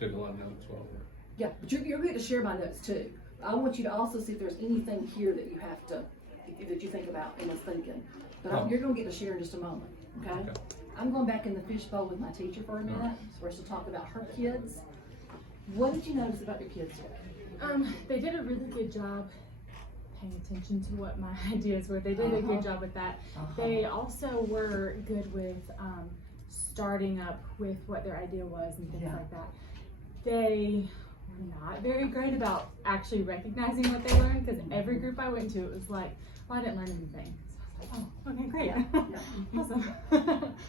took a lot of notes while we're. Yeah, but you're going to share my notes too. I want you to also see if there's anything here that you have to, that you think about and was thinking. But you're going to get to share in just a moment, okay? I'm going back in the fishbowl with my teacher for a minute for us to talk about her kids. What did you notice about your kids today? They did a really good job paying attention to what my ideas were. They did a good job with that. They also were good with starting up with what their idea was and things like that. They were not very great about actually recognizing what they learned, because every group I went to, it was like, well, I didn't learn anything. So I was like, oh, okay, great. Yeah. Awesome.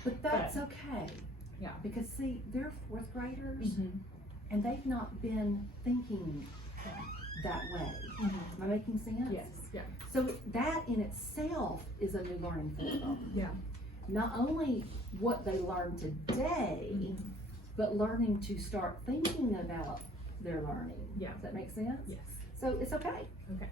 But that's okay. Yeah. Because see, they're fourth graders and they've not been thinking that way. Am I making sense? Yes. Yeah. So that in itself is a new learning for them. Yeah. Not only what they learned today, but learning to start thinking about their learning. Yeah. Does that make sense? Yes. So it's okay. Okay.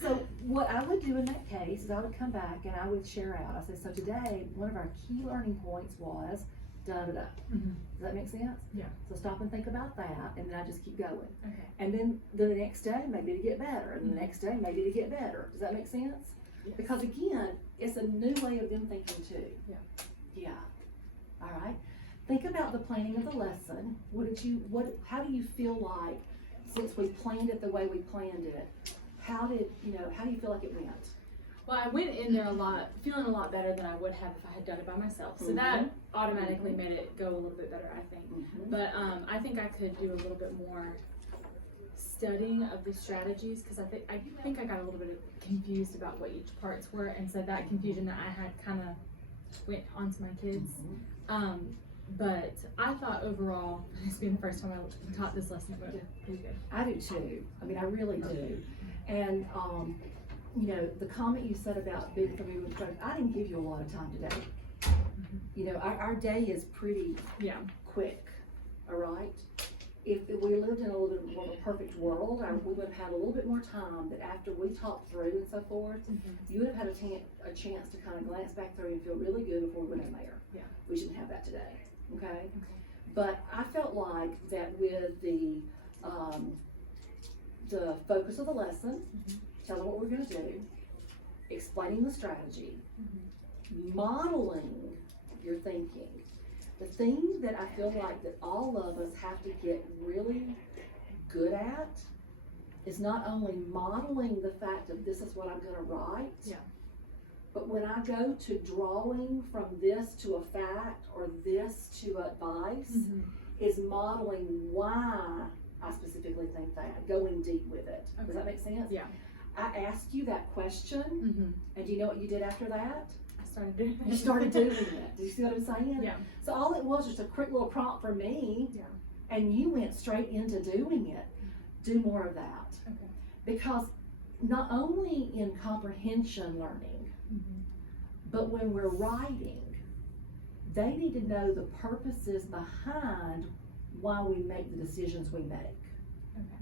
So what I would do in that case is I would come back and I would share out. I said, so today, one of our key learning points was da-da-da. Does that make sense? Yeah. So stop and think about that, and then I just keep going. Okay. And then the next day, maybe to get better, and the next day, maybe to get better. Does that make sense? Yes. Because again, it's a new way of them thinking too. Yeah. Yeah. All right. Think about the planning of the lesson. How do you feel like, since we planned it the way we planned it, how do you feel like it went? Well, I went in there feeling a lot better than I would have if I had done it by myself. So that automatically made it go a little bit better, I think. But I think I could do a little bit more studying of the strategies, because I think I got a little bit confused about what each parts were, and so that confusion that I had kind of went onto my kids. But I thought overall, this being the first time I taught this lesson, but pretty good. I do too. I mean, I really do. And the comment you said about being familiar with drugs, I didn't give you a lot of time today. Our day is pretty quick, all right? If we lived in a little bit more of a perfect world, we would have had a little bit more time that after we talked through and so forth, you would have had a chance to kind of glance back through and feel really good before we went in there. Yeah. We shouldn't have that today, okay? But I felt like that with the focus of the lesson, telling what we're going to do, explaining the strategy, modeling your thinking. The thing that I feel like that all of us have to get really good at is not only modeling the fact of this is what I'm going to write, but when I go to drawing from this to a fact or this to advice, is modeling why I specifically think that, going deep with it. Does that make sense? Yeah. I asked you that question, and do you know what you did after that? I started doing it. You started doing it. Do you see what I'm saying? Yeah. So all it was just a quick little prompt for me, and you went straight into doing it. Do more of that. Okay. Because not only in comprehension learning, but when we're writing, they need to know the purposes behind why we make the decisions we make.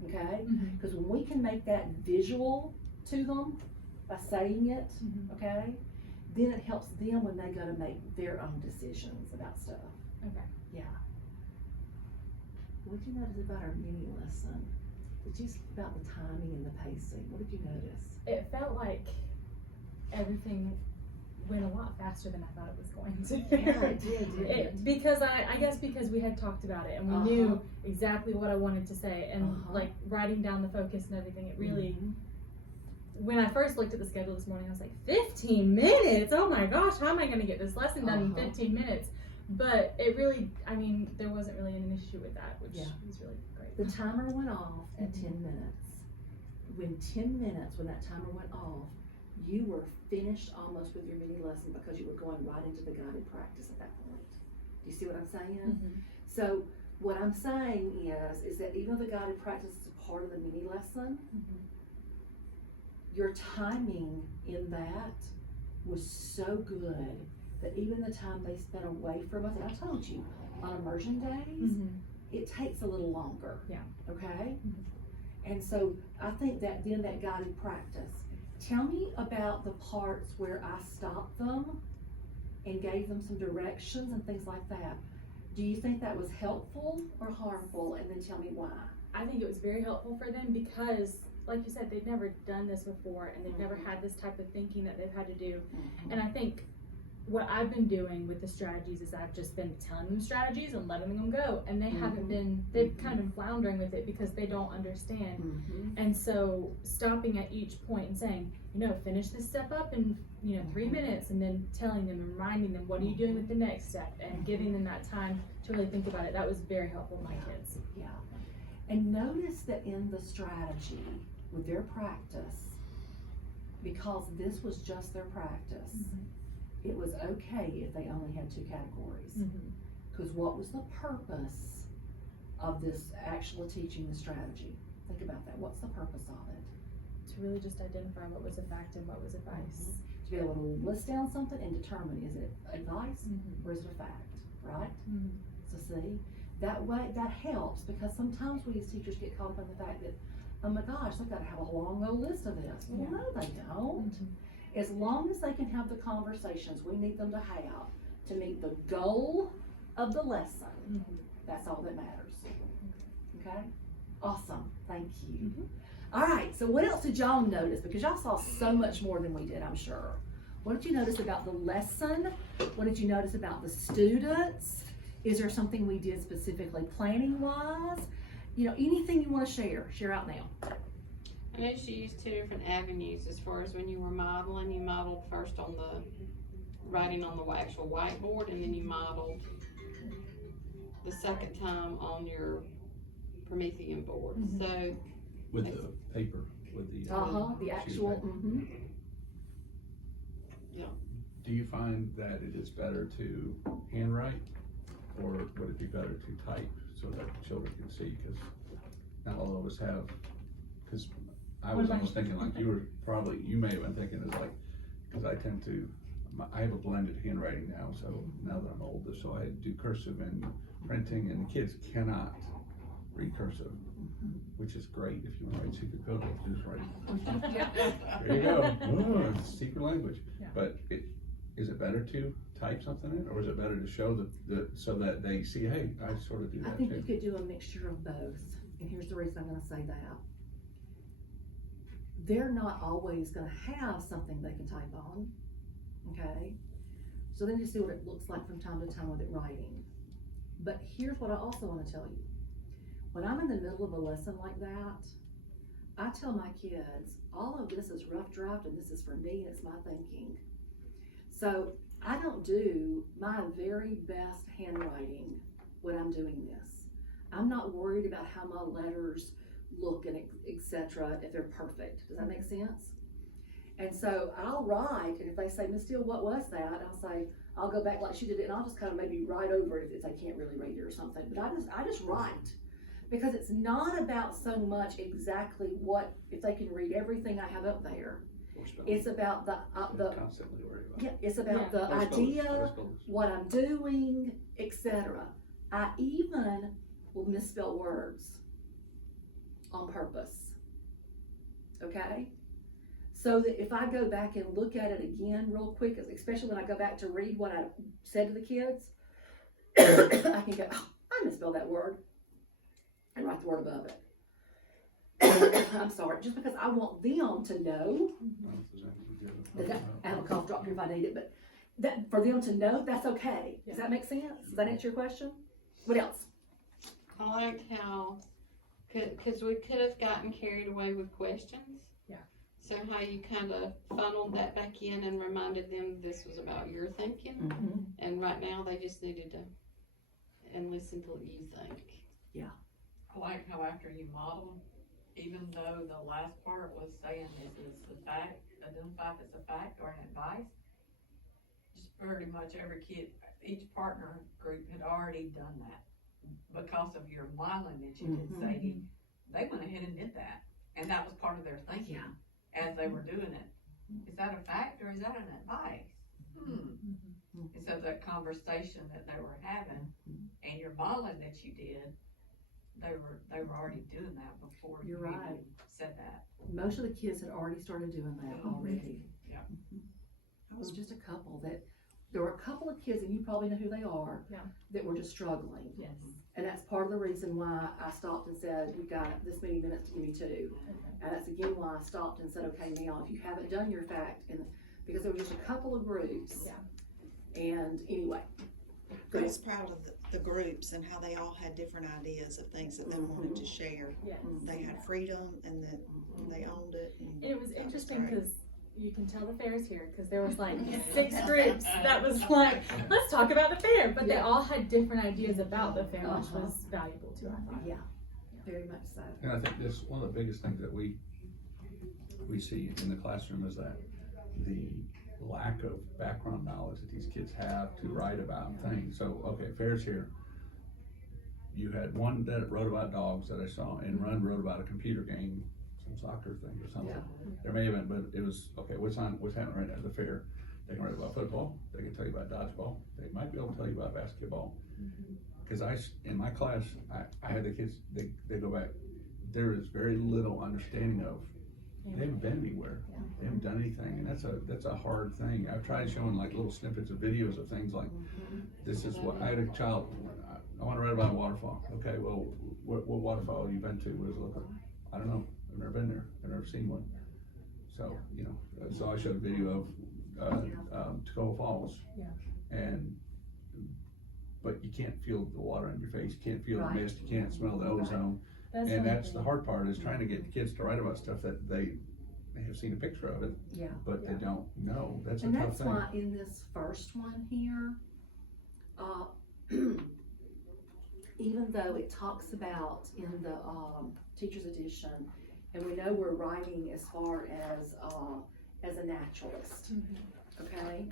Okay? Because when we can make that visual to them by saying it, okay, then it helps them when they go to make their own decisions about stuff. Okay. Yeah. What did you notice about our mini lesson? Did you speak about the timing and the pacing? What did you notice? It felt like everything went a lot faster than I thought it was going to. Yeah, it did, didn't it? Because I guess because we had talked about it and we knew exactly what I wanted to say, and like writing down the focus and everything, it really, when I first looked at the schedule this morning, I was like, 15 minutes? Oh my gosh, how am I going to get this lesson done in 15 minutes? But it really, I mean, there wasn't really an issue with that, which was really great. The timer went off at 10 minutes. When that timer went off, you were finished almost with your mini lesson because you were going right into the guided practice at that point. Do you see what I'm saying? So what I'm saying is that even though the guided practice is a part of the mini lesson, your timing in that was so good that even the time they spent away from us, and I told you, on immersion days, it takes a little longer. Yeah. Okay? And so I think that then that guided practice. Tell me about the parts where I stopped them and gave them some directions and things like that. Do you think that was helpful or harmful? And then tell me why. I think it was very helpful for them because, like you said, they've never done this before and they've never had this type of thinking that they've had to do. And I think what I've been doing with the strategies is I've just been telling them strategies and letting them go, and they haven't been, they've kind of been floundering with it because they don't understand. And so stopping at each point and saying, finish this step up in 3 minutes, and then telling them and reminding them what are you doing with the next step, and giving them that time to really think about it. That was very helpful for my kids. Yeah. And notice that in the strategy with their practice, because this was just their practice, it was okay if they only had 2 categories. Because what was the purpose of this actually teaching the strategy? Think about that. What's the purpose of it? To really just identify what was a fact and what was advice. To be able to list down something and determine, is it advice or is it a fact, right? So see, that way, that helps, because sometimes we as teachers get caught up in the fact that, oh my gosh, they've got to have a long old list of this. Well, no, they don't. As long as they can have the conversations we need them to have to meet the goal of the lesson, that's all that matters. Okay? Awesome. Thank you. All right, so what else did y'all notice? Because y'all saw so much more than we did, I'm sure. What did you notice about the lesson? What did you notice about the students? Is there something we did specifically planning-wise? Anything you want to share out now. I know she used 2 different avenues as far as when you were modeling. You modeled first on the writing on the actual whiteboard, and then you modeled the second time on your Promethean board. So with the paper, with the The actual. Yeah. Do you find that it is better to handwrite, or would it be better to type so that children can see? Because not all of us have. Because I was almost thinking like you may have been thinking is like, because I tend to, I have a blended handwriting now, so now that I'm older, so I do cursive and printing, and kids cannot read cursive, which is great if you want to write secret code, just write. There you go. Oh, it's secret language. But is it better to type something in, or is it better to show so that they see, hey, I sort of do that I think too? you could do a mixture of both, and here's the reason I'm going to say that. They're not always going to have something they can type on, okay? So then you see what it looks like from time to time with it writing. But here's what I also want to tell you. When I'm in the middle of a lesson like that, I tell my kids, all of this is rough draft and this is for me and it's my thinking. So I don't do my very best handwriting when I'm doing this. I'm not worried about how my letters look and etc. if they're perfect. Does that make sense? And so I'll write, and if they say, Miss Steele, what was that? I'll say, I'll go back like she did it, and I'll just kind of maybe write over it if they can't really read it or something. But I just write, because it's not about so much exactly what, if they can read everything I have up there. It's about the constantly worried about. yeah, it's about the idea, what I'm doing, etc. I even will misspell words on purpose. Okay? So that if I go back and look at it again real quick, especially when I go back to read what I said to the kids, I can go, oh, I misspelled that word, and write the word above it. I'm sorry, just because I want them to know that I have a cough drop here if I need it, but that for them to know that's okay. Does that make sense? Does that answer your question? What else? I liked how, because we could have gotten carried away with questions. Yeah. So how you kind of funneled that back in and reminded them this was about your thinking. And right now they just needed to and listen to what you think. Yeah. I like how after you modeled, even though the last part was saying this is the fact, identify if it's a fact or an advice, just pretty much every kid, each partner group had already done that. Because of your modeling that you did, Sadie, they went ahead and did that. And that was part of their thinking as they were doing it. Is that a fact or is that an advice? And so that conversation that they were having and your modeling that you did, they were already doing that before you even said that. Most of the kids had already started doing that already. Yeah. It was just a couple that there were a couple of kids, and you probably know who they are, Yeah. that were just struggling. Yes. And that's part of the reason why I stopped and said, you've got this many minutes to give me two. And that's again why I stopped and said, okay, now, if you haven't done your fact, because there were just a couple of groups. Yeah. And anyway. I was proud of the groups and how they all had different ideas of things that they wanted to share. Yes. They had freedom and that they owned it. And it was that interesting great. because you can tell the fair's here because there was like 6 groups that was like, let's talk about the fair. But they all had different ideas about the fair, which was valuable too, I thought. Yeah, very much so. And I think this, one of the biggest things that we see in the classroom is that the lack of background knowledge that these kids have to write about things. So, okay, fair's here. You had one that wrote about dogs that I saw, and one wrote about a computer game, some soccer thing or something. Yeah. There may have been, but it was, okay, what's happening right now at the fair? They can write about football, they can tell you about dodgeball, they might be able to tell you about basketball. Cause in my class, I had the kids, they go back, there is very little understanding of, they haven't been anywhere, they haven't done anything, and that's a hard thing. I've tried showing like little snippets of videos of things like, this is what, I had a child, I wanna write about a waterfall. Okay, well, what waterfall have you been to, what does it look like? I don't know, I've never been there, I've never seen one. So, you know, so I showed a video of Tacoma Falls. Yeah. But you can't feel the water on your face, you can't feel the Right. mist, you can't smell the ozone. That's And one that's the thing. hard part, is trying to get the kids to write about stuff that they have seen a picture of it, Yeah. but they don't know. That's a And tough that's thing. why in this first one here, even though it talks about in the teacher's edition, and we know we're writing as far as a naturalist, okay?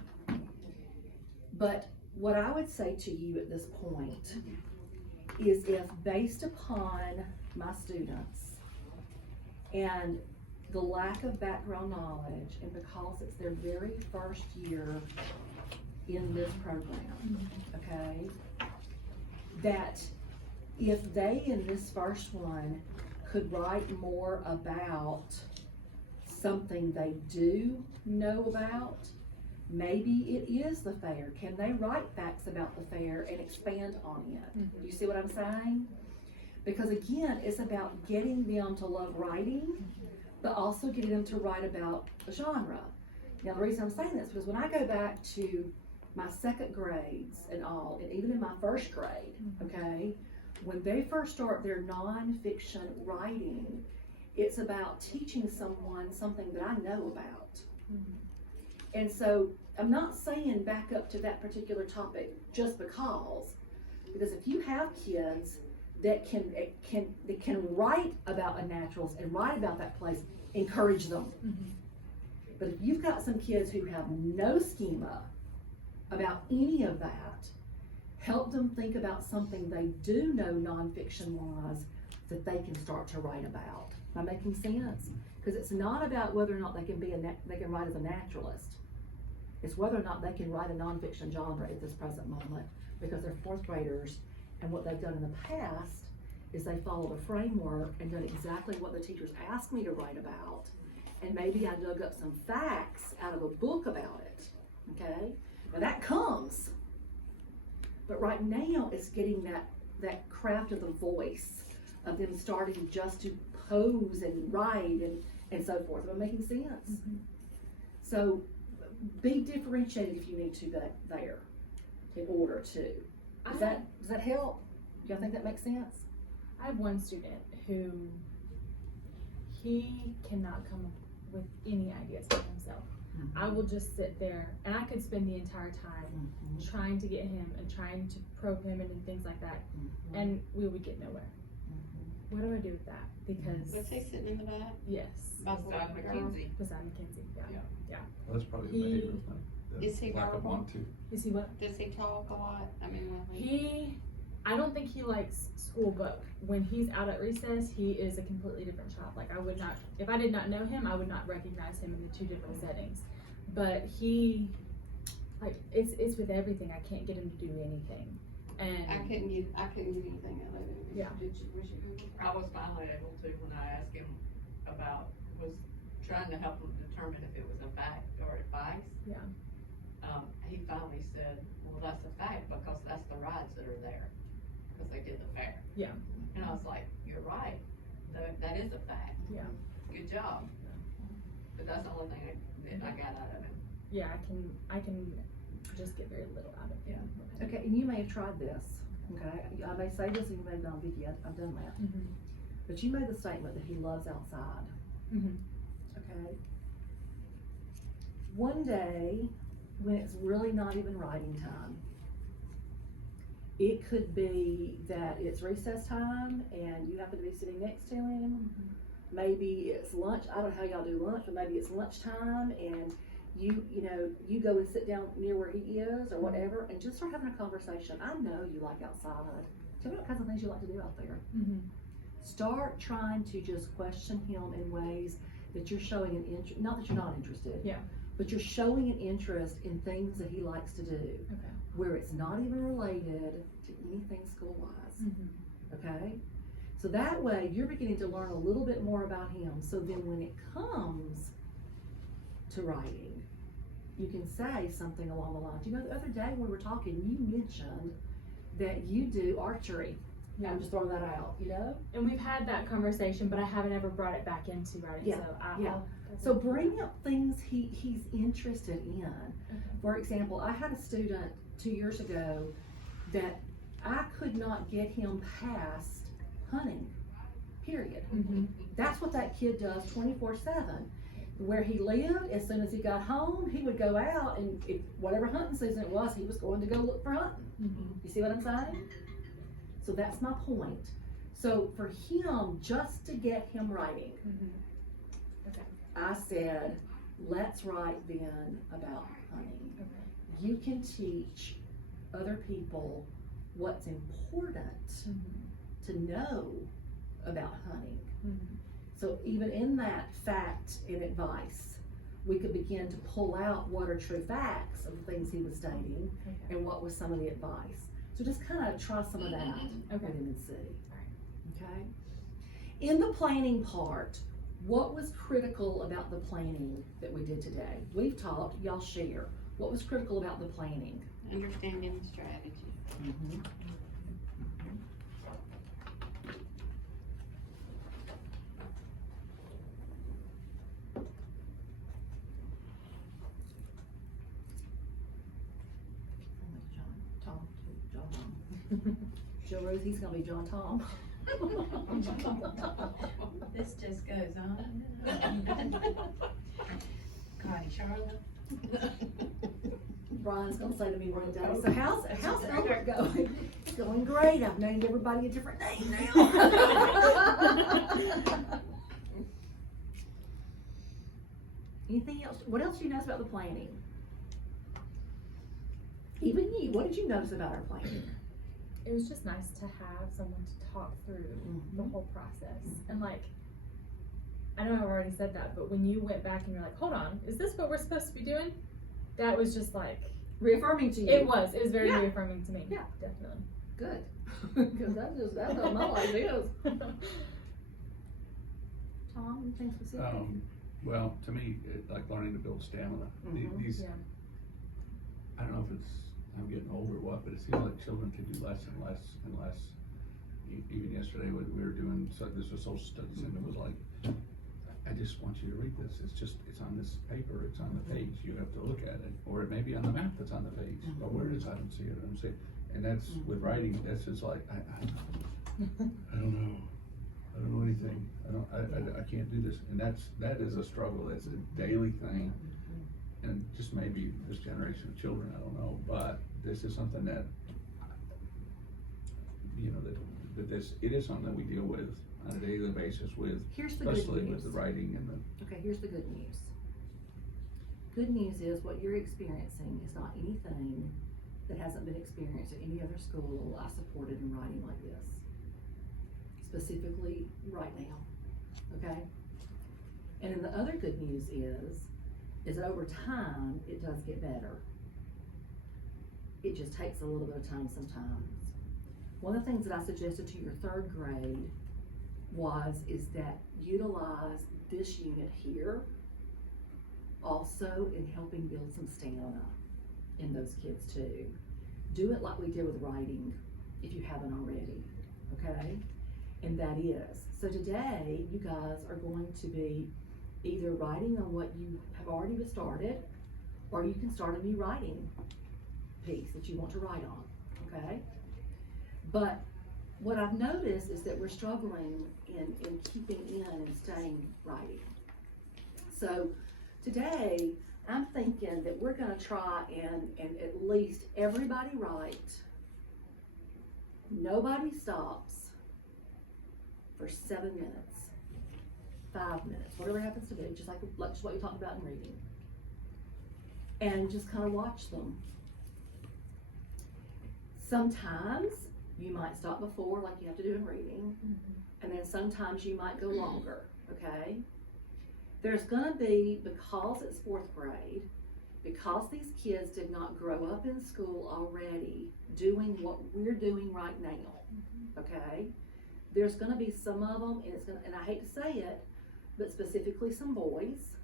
But what I would say to you at this point is, if based upon my students and the lack of background knowledge, and because it's their very first year in this program, okay, that if they in this first one could write more about something they do know about, maybe it is the fair. Can they write facts about the fair and expand on it? You see what I'm saying? Because again, it's about getting them to love writing, but also getting them to write about a genre. Now, the reason I'm saying this is because when I go back to my second grades and all, and even in my first grade, okay, when they first start their nonfiction writing, it's about teaching someone something that I know about. And so I'm not saying back up to that particular topic just because if you have kids that can write about a naturalist and write about that place, encourage them. But if you've got some kids who have no schema about any of that, help them think about something they do know nonfiction wise that they can start to write about. Am I making sense? Because it's not about whether or not they can they can write as a naturalist. It's whether or not they can write a nonfiction genre at this present moment, because they're fourth graders, and what they've done in the past is they followed a framework and done exactly what the teachers asked me to write about, and maybe I dug up some facts out of a book about it, okay? Now that comes, but right now it's getting that craft of the voice of them starting just to pose and write and so forth. Am I making sense? So be differentiated if you need to there in order to. Does that help? Do y'all think that makes sense? I have one student who he cannot come up with any ideas for himself. I will just sit there and I could spend the entire time trying to get him and trying to probe him and things like that, and we would get nowhere. What do I do with that? Because Was he sitting in the back? yes, Beside Mackenzie. beside Mackenzie, yeah. Well, that's probably the behavior thing. the Is he lack of verbal? want to. Is he what? Does he talk a lot? I mean, will he? I don't think he likes school, but when he's out at recess, he is a completely different child. Like I would not, if I did not know him, I would not recognize him in the two different settings. But he, like, it's with everything. I can't get him to do anything. And I couldn't get anything out of it. Yeah. Was you good? I was finally able to when I asked him was trying to help him determine if it was a fact or advice. Yeah. he finally said, well, that's a fact, because that's the rides that are there, because they did the fair. Yeah. And I was like, you're right, that is a fact. Yeah. Good job. But that's the only thing that I got out of it. Yeah, I can just get very little out of it. Yeah. Okay, and you may have tried this, okay? I may say this and you may not be yet, I've done that. Mm-hmm. But you made the statement that he loves outside, Mm-hmm. okay? One day, when it's really not even writing time, it could be that it's recess time and you happen to be sitting next to him. Maybe it's lunch, I don't know how y'all do lunch, but maybe it's lunchtime and you go and sit down near where he is or whatever and just start having a conversation. I know you like outside. Tell me what kinds of things you like to do out there. Mm-hmm. Start trying to just question him in ways that you're showing an interest, not that you're not interested. Yeah. But you're showing an interest in things that he likes to do. Okay. Where it's not even related to anything school-wise. Mm-hmm. Okay? So that way you're beginning to learn a little bit more about him. So then when it comes to writing, you can say something along the lines. You know, the other day when we were talking, you mentioned that you do archery. Yeah. I'm just throwing that out, you know? And we've had that conversation, but I haven't ever brought it back into writing. Yeah, So yeah. So bring up things he's interested in. Okay. For example, I had a student 2 years ago that I could not get him past hunting, period. Mm-hmm. That's what that kid does 24/7. Where he lived, as soon as he got home, he would go out and if whatever hunting season it was, he was going to go look for hunting. Mm-hmm. You see what I'm saying? So that's my point. So for him, just to get him writing, Mm-hmm. Okay. I said, let's write then about hunting. Okay. You can teach other people what's important Mm-hmm. to know about hunting. Mm-hmm. So even in that fact and advice, we could begin to pull out what are true facts of the things he was stating Okay. and what was some of the advice. So just kind of try some of that Okay. with him and see. Okay? In the planning part, what was critical about the planning that we did today? We've talked, y'all share. What was critical about the planning? Understanding the strategy. Tom. Joe Rose, he's gonna be John Tom. This just goes on. Hi, Charlotte. Brian's gonna say to me one day, so how's Albert going? It's going great, I've named everybody a different name now. Anything else, what else do you notice about the planning? Even you, what did you notice about our planning? It was just nice to have someone to talk through the whole process. And like, I know I've already said that, but when you went back and you're like, hold on, is this what we're supposed to be doing? That was just like, Reaffirming to you. it was very Yeah. reaffirming to me. Yeah. Definitely. Good. Cause that's how my life is. Tom, anything specific? Well, to me, like learning to build stamina. These, Yeah. I don't know if I'm getting old or what, but it seems like children can do less and less and less. Even yesterday, we were doing, this was social studies, and it was like, I just want you to read this. It's on this paper, it's on the page. You have to look at it. Or it may be on the map that's on the page. But where it is, I don't see it. I don't see it. And that's, with writing, that's just like, I don't know. I don't know anything. I can't do this. And that is a struggle. That's a daily thing. And just maybe this generation of children, I don't know, but this is something that, it is something that we deal with on a daily basis with, Here's the good especially news. with the writing and the. Okay, here's the good news. Good news is what you're experiencing is not anything that hasn't been experienced at any other school I supported in writing like this. Specifically right now, okay? And then the other good news is that over time, it does get better. It just takes a little bit of time sometimes. One of the things that I suggested to your third grade is that utilize this unit here also in helping build some stamina. in those kids too. Do it like we did with writing, if you haven't already, okay? And that is, so today you guys are going to be either writing on what you have already started, or you can start a new writing piece that you want to write on, okay? But what I've noticed is that we're struggling in keeping in and staying writing. So today, I'm thinking that we're gonna try and at least everybody write, nobody stops for 7 minutes, 5 minutes, whatever it happens to be, just like just what you talked about in reading. And just kind of watch them. Sometimes you might stop before, like you have to do in reading, and then sometimes you might go longer, okay? There's gonna be, because it's 4th grade, because these kids did not grow up in school already doing what we're doing right now, okay? There's gonna be some of them, and I hate to say it, but specifically some boys,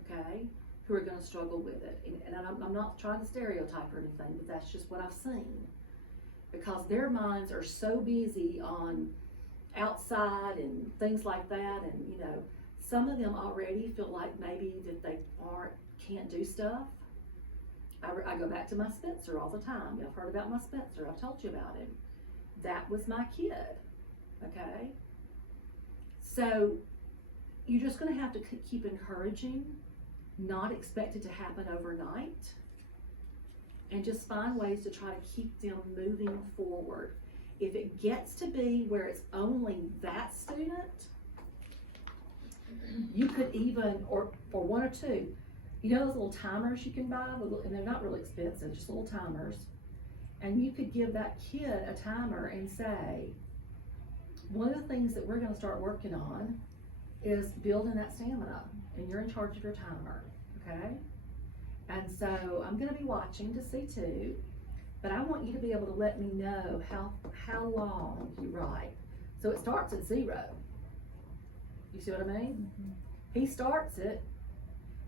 okay, who are gonna struggle with it. And I'm not trying to stereotype or anything, but that's just what I've seen. Because their minds are so busy on outside and things like that, and you know, some of them already feel like maybe that they can't do stuff. I go back to my Spencer all the time. Y'all heard about my Spencer, I've told you about him. That was my kid, okay? So you're just gonna have to keep encouraging, not expect it to happen overnight, and just find ways to try to keep them moving forward. If it gets to be where it's only that student, you could even, or 1 or 2, you know those little timers you can buy, and they're not really expensive, just little timers. And you could give that kid a timer and say, one of the things that we're gonna start working on is building that stamina, and you're in charge of your timer, okay? And so I'm gonna be watching to see too, but I want you to be able to let me know how long you write. So it starts at 0. You see what I mean? He starts it,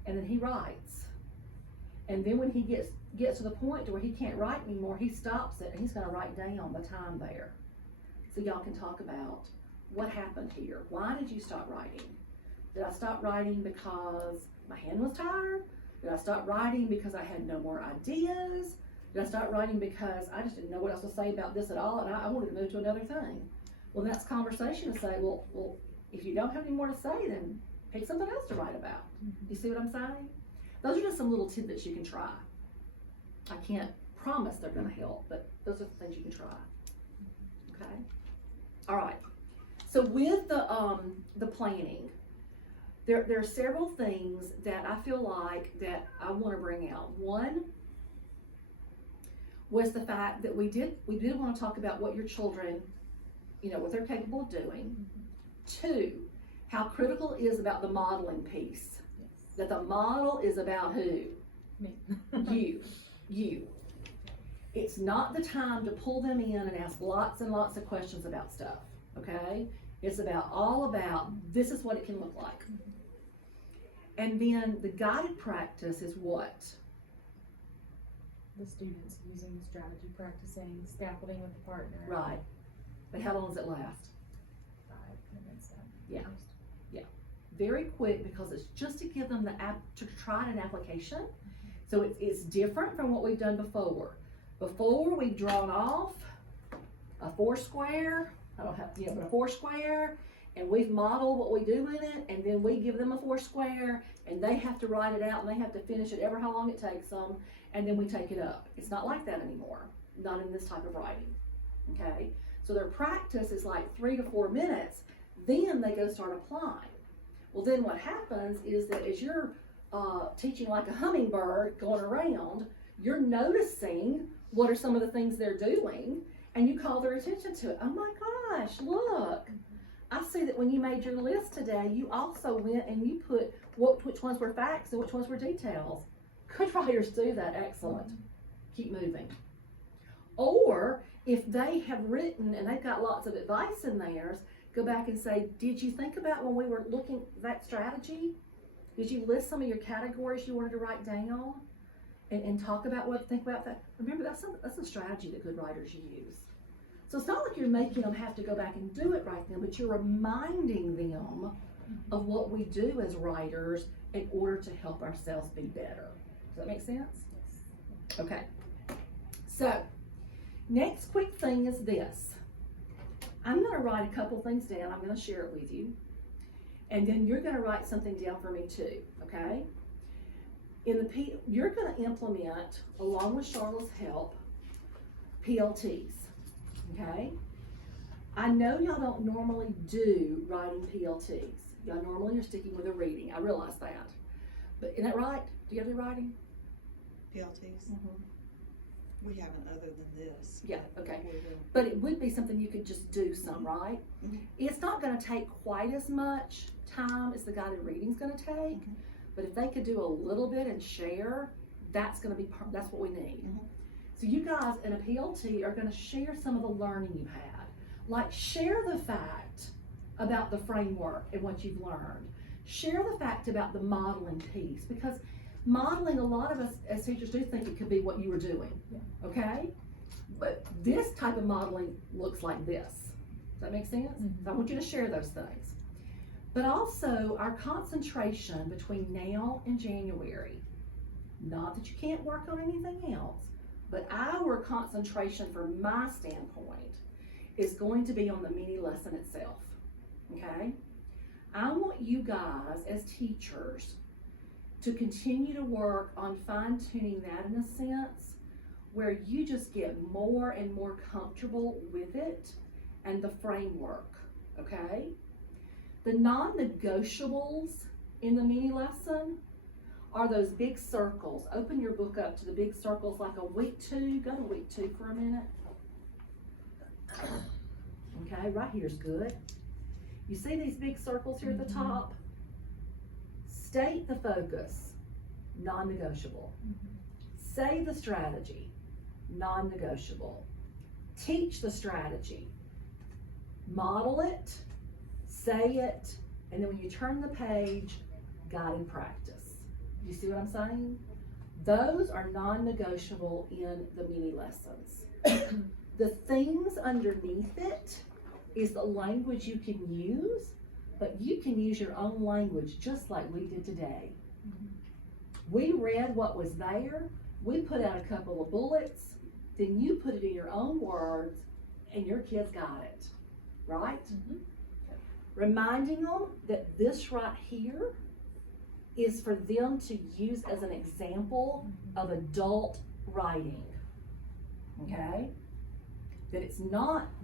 and then he writes. And then when he gets to the point to where he can't write anymore, he stops it, and he's gonna write down the time there. So y'all can talk about what happened here. Why did you stop writing? Did I stop writing because my hand was tired? Did I stop writing because I had no more ideas? Did I start writing because I just didn't know what else to say about this at all, and I wanted to move to another thing? Well, that's conversation to say, well, if you don't have any more to say, then pick something else to write about. You see what I'm saying? Those are just some little tidbits you can try. I can't promise they're gonna help, but those are the things you can try. Okay? All right. So with the planning, there are several things that I feel like that I want to bring out. One was the fact that we did want to talk about what your children, you know, what they're capable of doing. 2, how critical it is about the modeling piece. That the model is about who? Me. You. It's not the time to pull them in and ask lots and lots of questions about stuff, okay? It's all about this is what it can look like. And then the guided practice is what? The students using the strategy, practicing scaffolding with the partner. Right. But how long does it last? 5 minutes. Yeah. Very quick, because it's just to give them to try an application. So it's different from what we've done before. Before we've drawn off a 4 square, but a 4 square, and we've modeled what we do in it, and then we give them a 4 square, and they have to write it out, and they have to finish it ever how long it takes them, and then we take it up. It's not like that anymore, not in this type of writing, okay? So their practice is like 3 to 4 minutes, then they go start applying. Well, then what happens is that as you're teaching like a hummingbird going around, you're noticing what are some of the things they're doing, and you call their attention to it. Oh my gosh, look. I see that when you made your list today, you also went and you put which ones were facts and which ones were details. Good writers do that, excellent. Keep moving. Or if they have written and they've got lots of advice in theirs, go back and say, did you think about when we were looking at that strategy? Did you list some of your categories you wanted to write down? and talk about think about that. Remember, that's a strategy that good writers use. So it's not like you're making them have to go back and do it right then, but you're reminding them of what we do as writers in order to help ourselves be better. Does that make sense? Okay. So, next quick thing is this. I'm going to write a couple things down. I'm going to share it with you. And then you're going to write something down for me too, okay? You're going to implement, along with Charlotte's help, PLTs, okay? I know y'all don't normally do writing PLTs. Y'all normally are sticking with a reading. I realize that. But isn't that right? Do y'all do writing? PLTs? We haven't other than this. Yeah, okay. We will. But it would be something you could just do some, right? Mhm. It's not gonna take quite as much time as the guided reading's gonna take, Mhm. but if they could do a little bit and share, that's what we need. Mhm. So you guys in a PLT are gonna share some of the learning you had. Like share the fact about the framework and what you've learned. Share the fact about the modeling piece, because modeling, a lot of us as teachers do think it could be what you were doing, okay? But this type of modeling looks like this. Does that make sense? So I want you to share those things. But also our concentration between now and January, not that you can't work on anything else, but our concentration from my standpoint is going to be on the mini lesson itself, okay? I want you guys as teachers to continue to work on fine-tuning that in a sense where you just get more and more comfortable with it and the framework, okay? The non-negotiables in the mini lesson are those big circles. Open your book up to the big circles like a week 2. Go to week 2 for a minute. Okay, right here's good. You see these big circles here at the top? State the focus, non-negotiable. Say the strategy, non-negotiable. Teach the strategy. Model it, say it, and then when you turn the page, guide and practice. You see what I'm saying? Those are non-negotiable in the mini lessons. The things underneath it is the language you can use, but you can use your own language just like we did today. We read what was there, we put out a couple of bullets, then you put it in your own words, and your kids got it, right? Reminding them that this right here is for them to use as an example of adult writing, okay? That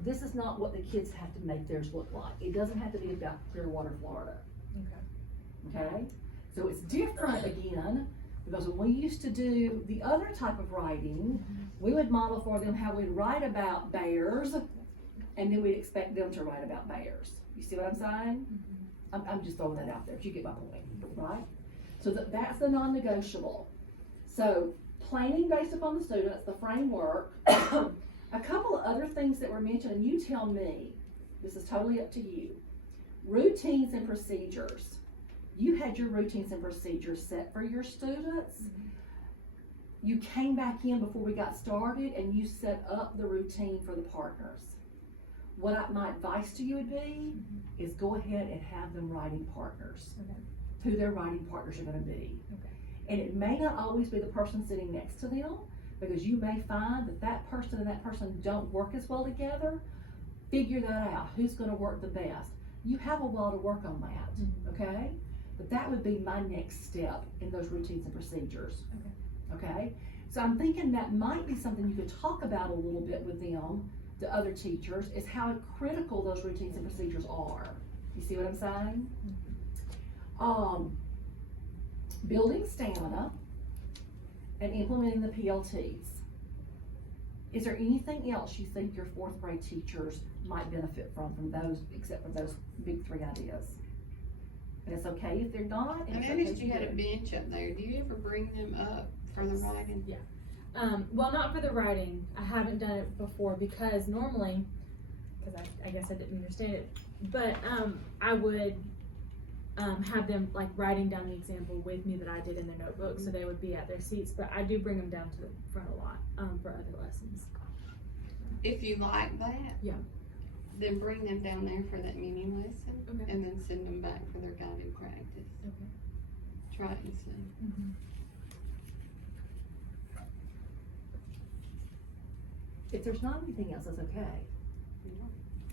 this is not what the kids have to make theirs look like. It doesn't have to be about Clearwater, Florida. Okay? So it's different again, because when we used to do the other type of writing, we would model for them how we'd write about bears, and then we'd expect them to write about bears. You see what I'm saying? I'm just throwing that out there, but you get my point, right? So that's the non-negotiable. So planning based upon the students, the framework, a couple of other things that were mentioned, and you tell me, this is totally up to you. Routines and procedures. You had your routines and procedures set for your students. You came back in before we got started and you set up the routine for the partners. My advice to you would be, is go ahead and have them writing partners. Who their writing partners are gonna be. And it may not always be the person sitting next to them, because you may find that person and that person don't work as well together. Figure that out. Who's gonna work the best? You have a while to work on that, okay? But that would be my next step in those routines and procedures, okay? So I'm thinking that might be something you could talk about a little bit with them, the other teachers, is how critical those routines and procedures are. You see what I'm saying? Building stamina and implementing the PLTs. Is there anything else you think your 4th grade teachers might benefit from those, except for those big 3 ideas? And it's okay if they're not. I noticed you had a bench up there. Do you ever bring them up for the writing? Yeah. Well, not for the writing. I haven't done it before because normally, because I guess I didn't understand it, but I would have them like writing down the example with me that I did in their notebook, so they would be at their seats, but I do bring them down to the front a lot, for other lessons. If you like that. Yeah. Then bring them down there for that mini lesson. Okay. And then send them back for their guided practice. Okay. Try it and see. Mm-hmm. If there's not anything else, that's okay.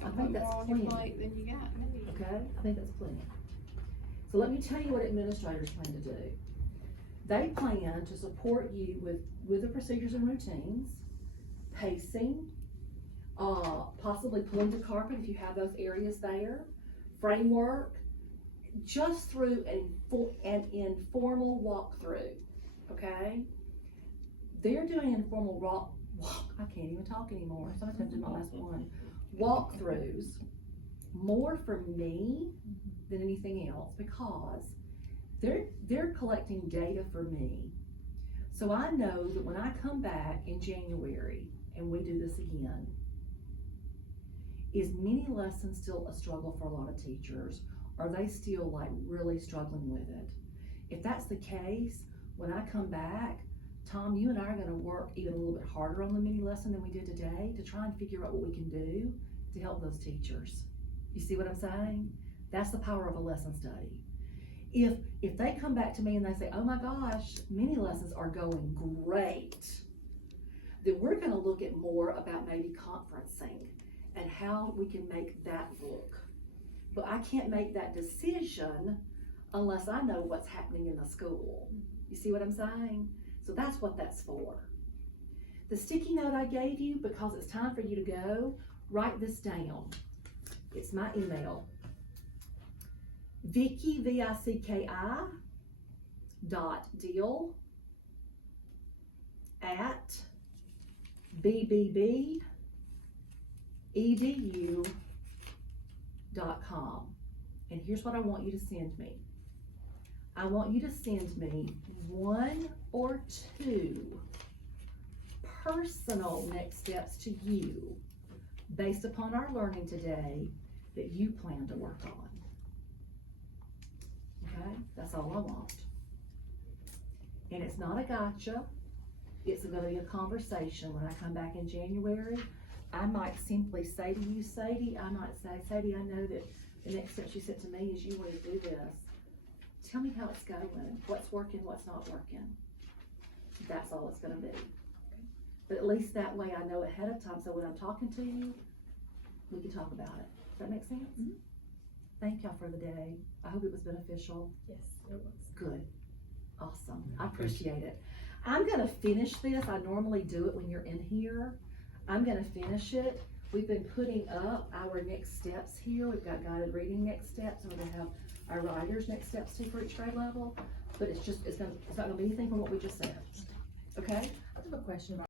I think that's More on your plenty. plate than you got, maybe. Okay, I think that's plenty. So let me tell you what administrators plan to do. They plan to support you with the procedures and routines, pacing, possibly pulling the carpet if you have those areas there, framework, just through an informal walkthrough, okay? They're doing informal I can't even talk anymore, so I'm gonna do my last one. Walkthroughs, more for me than anything else, because they're collecting data for me. So I know that when I come back in January and we do this again, is mini lessons still a struggle for a lot of teachers? Are they still like really struggling with it? If that's the case, when I come back, Tom, you and I are gonna work even a little bit harder on the mini lesson than we did today to try and figure out what we can do to help those teachers. You see what I'm saying? That's the power of a lesson study. If they come back to me and they say, oh my gosh, mini lessons are going great, then we're gonna look at more about maybe conferencing and how we can make that look. But I can't make that decision unless I know what's happening in the school. You see what I'm saying? So that's what that's for. The sticky note I gave you, because it's time for you to go, write this down. It's my email. Vicki, V-I-C-K-I, .deal at bbb.edu.com. And here's what I want you to send me. I want you to send me 1 or 2 personal next steps to you based upon our learning today that you plan to work on. Okay, that's all I want. And it's not a gotcha. It's gonna be a conversation. When I come back in January, I might simply say to you, Sadie, I might say, Sadie, I know that the next step you said to me is you want to do this. Tell me how it's going, what's working, what's not working. That's all it's gonna be. But at least that way I know ahead of time, so when I'm talking to you, we can talk about it. Does that make sense? Mm-hmm. Thank y'all for the day. I hope it was beneficial. Yes, it was. Good. Awesome. I appreciate it. I'm gonna finish this. I normally do it when you're in here. I'm gonna finish it. We've been putting up our next steps here. We've got guided reading next steps, and we're gonna have our writers next steps too for each grade level. But it's not gonna be anything from what we just said. Okay? I have a question about